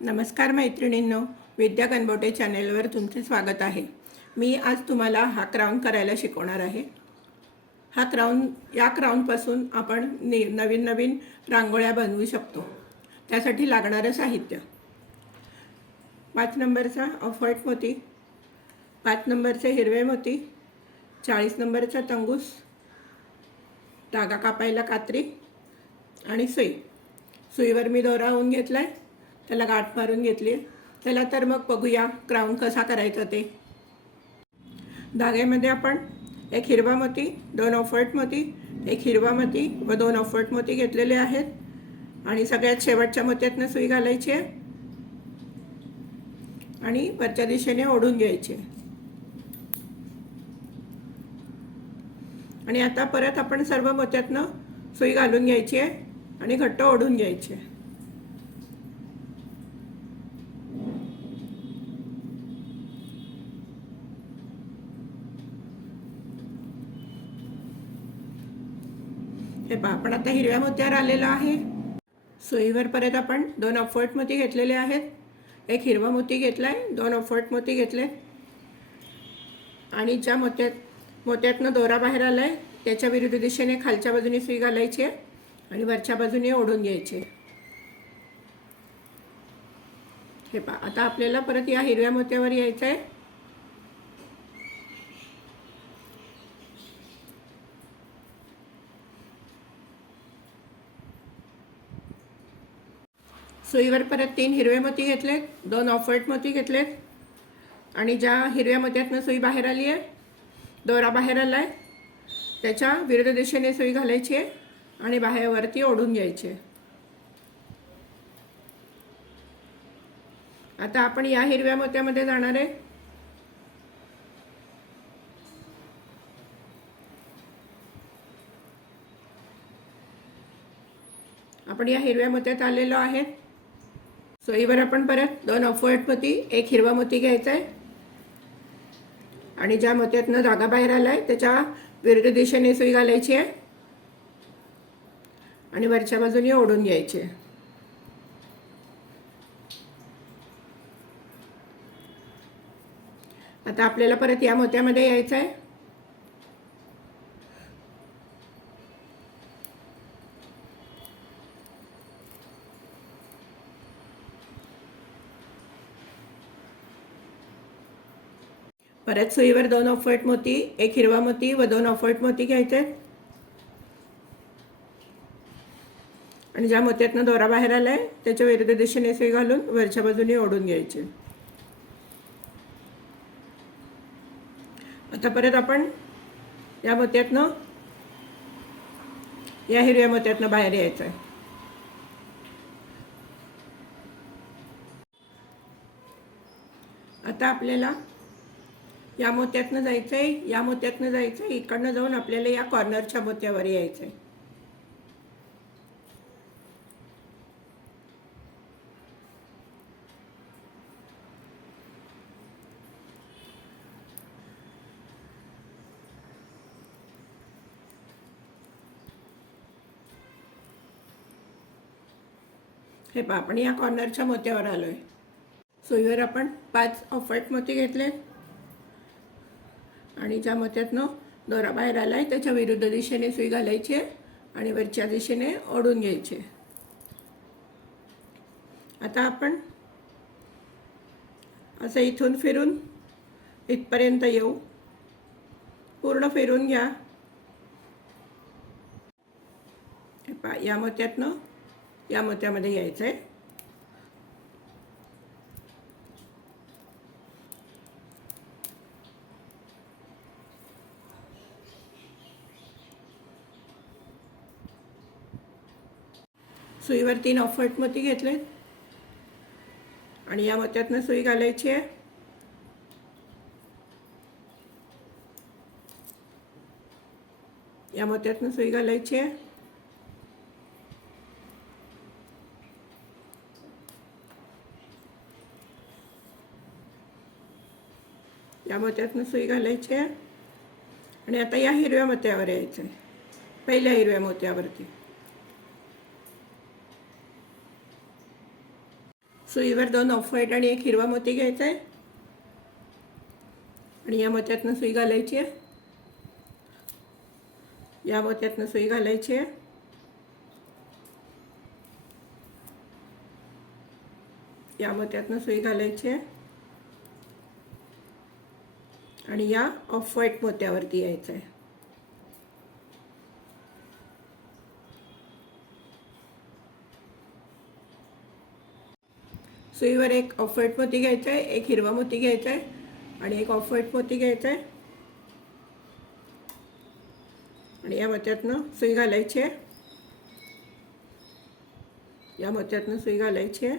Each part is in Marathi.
नमस्कार मैत्रिणींनो विद्या गणबोटे चॅनेलवर तुमचे स्वागत आहे. मी आज तुम्हाला हा क्राऊन करायला शिकवणार आहे. हा क्राऊन या क्राऊनपासून आपण नि नवीन नवीन रांगोळ्या बनवू शकतो. त्यासाठी लागणारं साहित्य. पाच नंबरचा ऑफर्ट मोती पाच नंबरचे हिरवे मोती चाळीस नंबरचा तंगूस धागा कापायला कात्री आणि सुई. सुईवर मी दोरा होऊन घेतला आहे त्याला गाठ मारून घेतली. आहे त्याला तर मग बघूया क्राऊन कसा करायचा ते. धाग्यामध्ये आपण एक हिरवा मोती दोन ऑफर्ट मोती एक हिरवा मोती व दोन ऑफर्ट मोती घेतलेले आहेत. आणि सगळ्यात शेवटच्या मोत्यातनं सुई घालायची आहे. आणि वरच्या दिशेने ओढून घ्यायची आहे. आणि आता परत आपण सर्व मोत्यातनं सुई घालून घ्यायची आहे आणि घट्ट ओढून घ्यायची आहे. हे पहा आपण आता हिरव्या मोत्यावर आलेलो आहे. सुईवर परत आपण दोन अफर्ट मोती घेतलेले आहेत. एक हिरवा मोती घेतला आहे दोन अफर्ट मोती घेतले. आणि ज्या मोत्यात मोत्यातनं दोरा बाहेर आला आहे त्याच्या विरुद्ध दिशेने खालच्या बाजूने सुई घालायची आहे आणि वरच्या बाजूने ओढून घ्यायचे हे पहा आता आपल्याला परत या हिरव्या मोत्यावर यायचं आहे सुईवर परत तीन हिरवे मोती घेतलेत दोन ऑफर्ट मोती घेतलेत. आणि ज्या हिरव्या मोत्यातनं सुई बाहेर आली आहे दोरा बाहेर आला आहे त्याच्या विरुद्ध दिशेने सुई घालायची आहे आणि बाहेरवरती ओढून घ्यायची आहे. आता आपण या हिरव्या मोत्यामध्ये जाणार आहे. आपण या हिरव्या मोत्यात आलेलो आहे सोयीवर आपण परत दोन अफवट मोती एक हिरवा मोती घ्यायचा आहे आणि ज्या मोत्यातनं धागा बाहेर आला आहे त्याच्या विरुद्ध दिशेने सुई घालायची आहे आणि वरच्या बाजूने ओढून घ्यायची आहे आता आपल्याला परत या मोत्यामध्ये यायचं आहे परत सुईवर दोन ऑफर्ट मोती एक हिरवा मोती व दोन ऑफर्ट मोती घ्यायचे. आणि ज्या मोत्यातनं दोरा बाहेर आलाय त्याच्या विरुद्ध दिशेने सुई घालून वरच्या बाजूने ओढून घ्यायचे. आता परत आपण या मोत्यातनं या हिरव्या मोत्यातनं बाहेर यायचं आहे आता आपल्याला या मोत्यातनं जायचं आहे या मोत्यातनं जायचं आहे इकडनं जाऊन आपल्याला या कॉर्नरच्या मोत्यावर यायचं आहे हे पहा आपण या कॉर्नरच्या मोत्यावर आलो आहे सोयीवर आपण पाच ऑफर्ट मोती घेतले आणि ज्या मत्यातनं दोरा बाहेर आला आहे त्याच्या विरुद्ध दिशेने सुई घालायची आहे आणि वरच्या दिशेने ओढून घ्यायचे. आता आपण असं इथून फिरून इथपर्यंत येऊ. पूर्ण फिरून घ्या. या मोत्यातनं या मोत्यामध्ये यायचं आहे सुईवर तीन ऑफर्ट मोती घेतले आणि या मोत्यातनं सुई घालायची आहे. या मोत्यातनं सुई घालायची आहे. या मोत्यातनं सुई घालायची आहे. आणि आता या हिरव्या मोत्यावर यायचं आहे पहिल्या हिरव्या मोत्यावरती. सुईवर दोन ऑफ व्हाईट आणि एक हिरवा मोती घ्यायचा आहे. आणि या मोत्यातनं सुई घालायची आहे. या मोत्यातनं सुई घालायची आहे. या मोत्यातनं सुई घालायची आहे. आणि या ऑफ व्हाईट मोत्यावरती यायचं आहे. सुईवर एक ऑफ व्हाईट मोती घ्यायचा आहे एक हिरवा मोती घ्यायचा आहे आणि एक ऑफ व्हाईट मोती घ्यायचा आहे आणि या मोत्यातनं सुई घालायची आहे. या मोत्यातनं सुई घालायची आहे.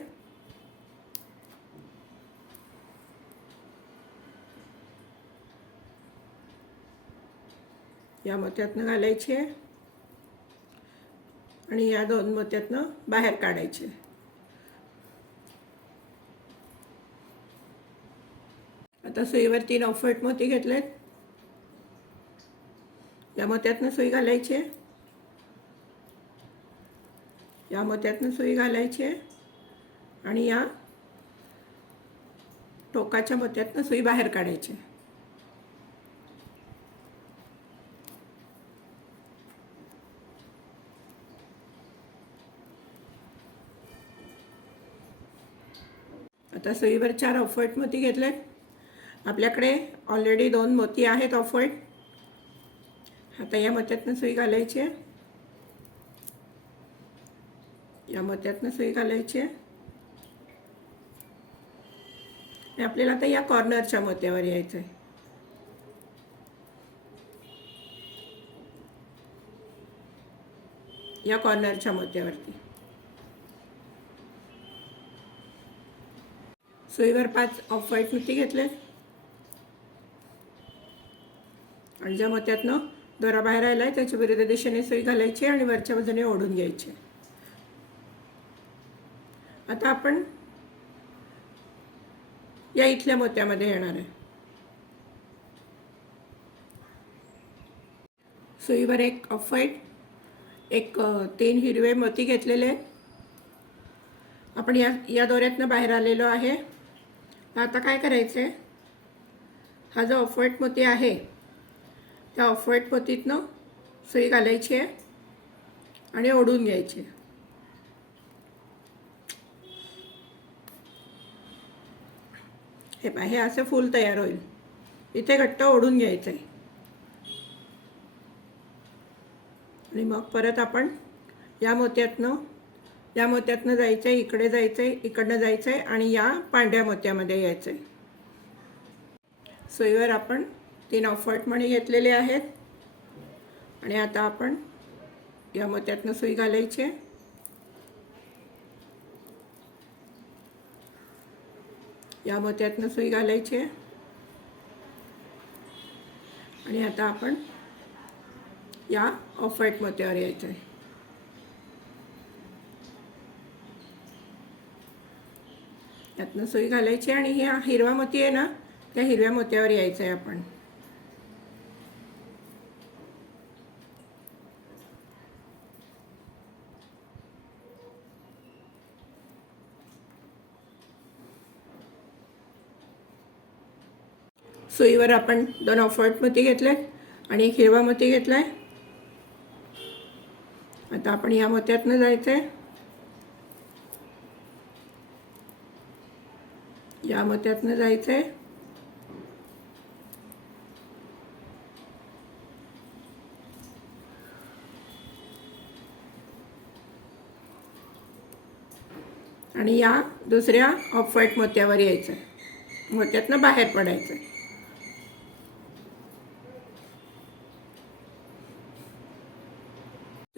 या मोत्यातनं घालायची आहे. आणि या दोन मोत्यातनं बाहेर काढायचे आता सुईवर तीन ऑफ मोती घेतलेत. या मोत्यातनं सुई घालायची आहे. या मोत्यातनं सुई घालायची आहे. आणि या टोकाच्या मोत्यातनं सुई बाहेर काढायची आहे. आता सुईवर चार ऑफ मोती घेतलेत. आपल्याकडे ऑलरेडी दोन मोती आहेत ऑफर्ड आता या मोत्यातनं सुई घालायची आहे. या मोत्यातनं सुई घालायची आहे. आणि आपल्याला आता या कॉर्नरच्या मोत्यावर यायचं आहे या कॉर्नरच्या मोत्यावरती. सुईवर पाच ऑफ व्हाईट मोती घेतले आणि ज्या मोत्यातनं दोरा बाहेर आला आहे त्याच्या विरुद्ध दिशेने सुई घालायची आणि वरच्या बाजूने ओढून घ्यायची. आता आपण या इथल्या मोत्यामध्ये येणार आहे. सुईवर एक ऑफ व्हाईट एक तीन हिरवे मोती घेतलेले आहेत. आपण या या दोऱ्यातनं बाहेर आलेलो आहे. आता काय करायचं आहे हा जो ऑफ व्हाईट मोती आहे त्या ऑफ व्हाईट मोतीतनं सुई घालायची आहे आणि ओढून घ्यायची आहे. हे पहा हे असं फूल तयार होईल. इथे घट्ट ओढून घ्यायचं आहे आणि मग परत आपण या मोत्यातनं या मोत्यातनं जायचं आहे इकडे जायचं आहे इकडनं जायचं आहे आणि या पांढऱ्या मोत्यामध्ये यायचं आहे सुईवर आपण तीन ऑफर्ट मणी घेतलेले आहेत. आणि आता आपण या मोत्यातनं सुई घालायची आहे. या मोत्यातनं सुई घालायची आहे. आणि आता आपण या ऑफ व्हाईट मोत्यावर यायचं आहे. यातनं सुई घालायची आणि ह्या हिरवा मोती आहे ना त्या हिरव्या मोत्यावर यायचं आहे आपण. सुईवर आपण दोन ऑफर्ट मोती घेतले आणि एक हिरवा मोती घेतलाय. आता आपण या मोत्यातनं जायचं आहे या मोत्यातनं जायचं आहे आणि या दुसऱ्या ऑफ व्हाईट मोत्यावर यायचं आहे मोत्यातनं बाहेर पडायचं आहे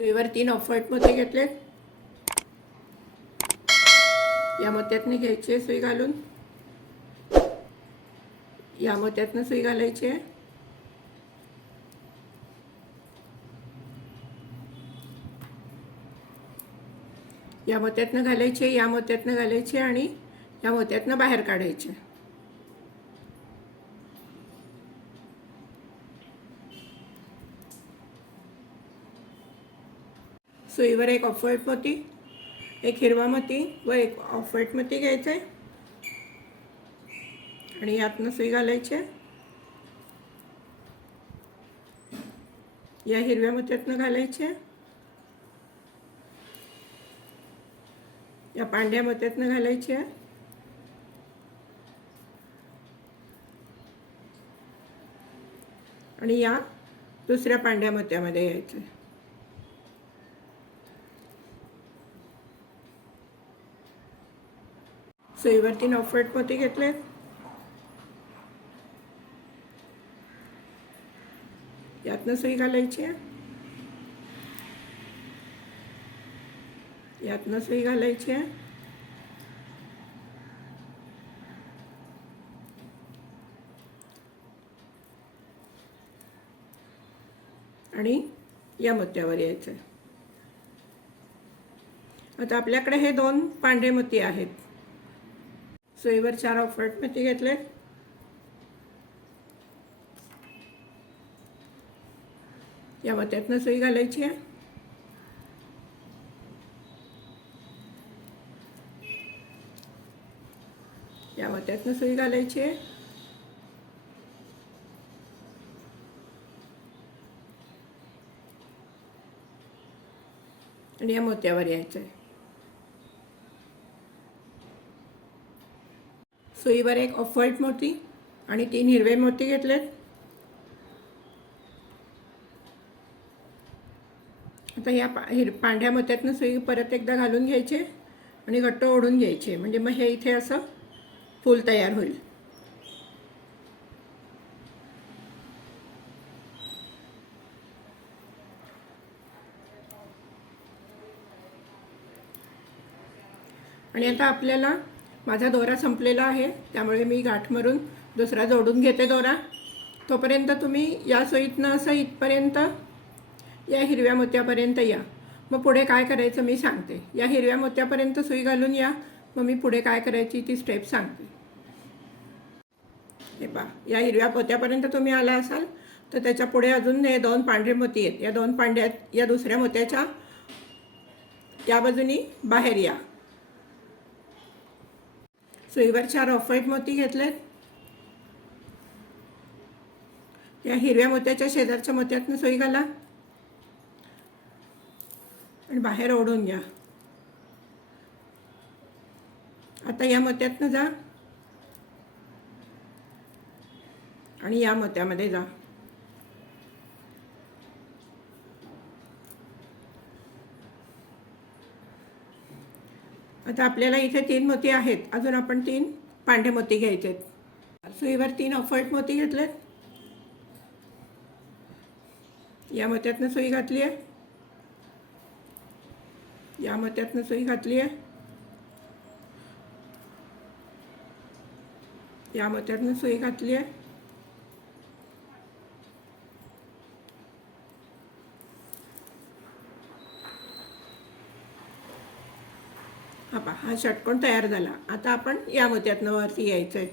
सुईवर तीन ऑफर्ट व्हाईट घेतले. या मोत्यातनं घ्यायची आहे सुई घालून. या मोत्यातनं सुई घालायची आहे. या मोत्यातनं घालायचे या मोत्यातनं घालायचे आणि या मोत्यातनं बाहेर काढायचे सुईवर एक ऑफर्ट मोती एक हिरवा मोती व एक ऑफर्ट मोती घ्यायचा आहे आणि यातनं सुई घालायची आहे. या हिरव्या मोत्यातनं घालायची आहे. या पांढऱ्या मोत्यातनं घालायची आहे. आणि या दुसऱ्या पांढऱ्या मोत्यामध्ये यायचं सोयीवरती सुईवरती मोती घेतलेत यातनं सुई घालायची आहे यातनं सुई घालायची आहे आणि या मोत्यावर यायचं आहे आता आपल्याकडे हे दोन पांढरे मोती आहेत सुईवर चार ऑफर्ट मेथी घेतले या मोत्यातनं सुई घालायची आहे या मोत्यातनं सुई घालायची आहे आणि या मोत्यावर यायचं आहे सुईवर एक ऑफ व्हाईट मोती आणि तीन हिरवे मोती घेतलेत आता या पा हिर पांढऱ्या मोत्यातनं सुई परत एकदा घालून घ्यायचे आणि घट्ट ओढून घ्यायचे. म्हणजे मग हे इथे असं फूल तयार होईल. आणि आता आपल्याला माझा दोरा संपलेला आहे त्यामुळे मी गाठ मारून दुसरा जोडून घेते दोरा. तोपर्यंत तुम्ही या सोयीतनं असं इथपर्यंत या हिरव्या मोत्यापर्यंत या. मग पुढे काय करायचं मी सांगते. या हिरव्या मोत्यापर्यंत सुई घालून या. मग मी पुढे काय करायची ती स्टेप सांगते. हे पा या हिरव्या मोत्यापर्यंत तुम्ही आला असाल तर त्याच्या पुढे अजून हे दोन पांढरे मोती आहेत. या दोन पांढऱ्या या दुसऱ्या मोत्याच्या या बाजूनी बाहेर या. सुईवर चार ऑफ व्हाईट मोती घेतलेत. या हिरव्या मोत्याच्या शेजारच्या मोत्यातनं सुई घाला. आणि बाहेर ओढून घ्या. आता या मोत्यातनं जा. आणि या मोत्यामध्ये जा. आता आपल्याला इथे तीन मोती आहेत. अजून आपण तीन पांढरे मोती घ्यायचे आहेत. सुईवर तीन ऑफर्ट मोती घेतलेत. या मोत्यातनं सुई घातली आहे. या मोत्यातनं सुई घातली आहे. या मोत्यातनं सुई घातली आहे. हा षटकोण तयार झाला. आता आपण या मोत्यातनं वरती यायचं आहे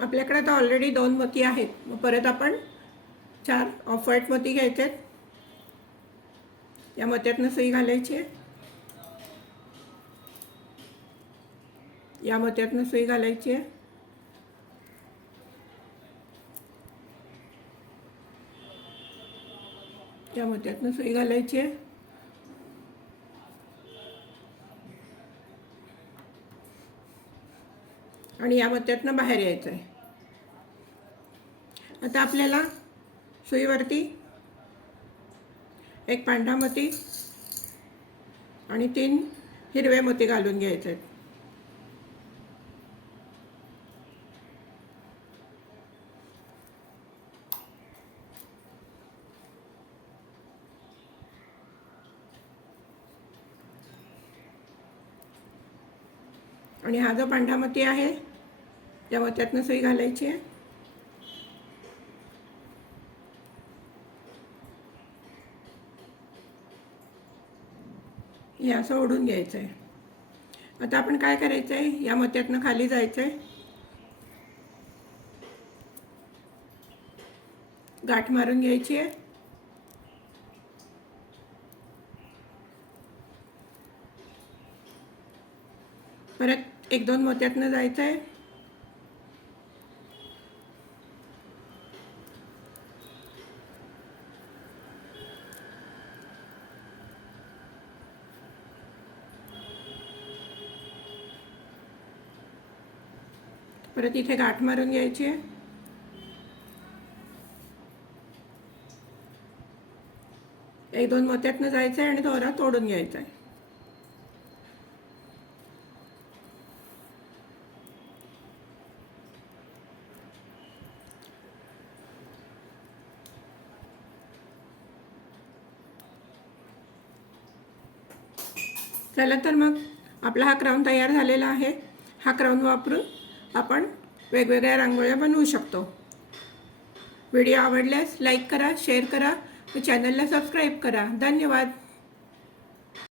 आपल्याकडे आता ऑलरेडी दोन मती आहेत. मग परत आपण चार ऑफ व्हाईट मती घ्यायचे आहेत या मोत्यातनं सुई घालायची आहे. या मोत्यातनं सुई घालायची आहे. या मोत्यातनं सुई घालायची आहे. आणि या मोत्यातनं बाहेर यायचं आहे. आता आपल्याला सुईवरती एक पांढरा मोती आणि तीन हिरवे मोती घालून घ्यायचे आहेत. आणि हा जो पांढरा मोती आहे त्या मोत्यातनं सुई घालायची आहे. हे असं ओढून घ्यायचं आहे आता आपण काय करायचं आहे या मत्यातनं खाली जायचं आहे गाठ मारून घ्यायची आहे. परत एक दोन मोत्यातनं जायचं आहे परत इथे गाठ मारून घ्यायची आहे. एक दोन मोत्यातनं जायचं आहे आणि दोरा तोडून घ्यायचा आहे चला तर मग आपला हा क्राऊन तयार झालेला आहे. हा क्राऊन वापरून आपण वेगवेगळ्या रांगोळ्या बनवू शकतो. व्हिडिओ आवडल्यास लाईक करा शेअर करा व चॅनलला सबस्क्राईब करा. धन्यवाद.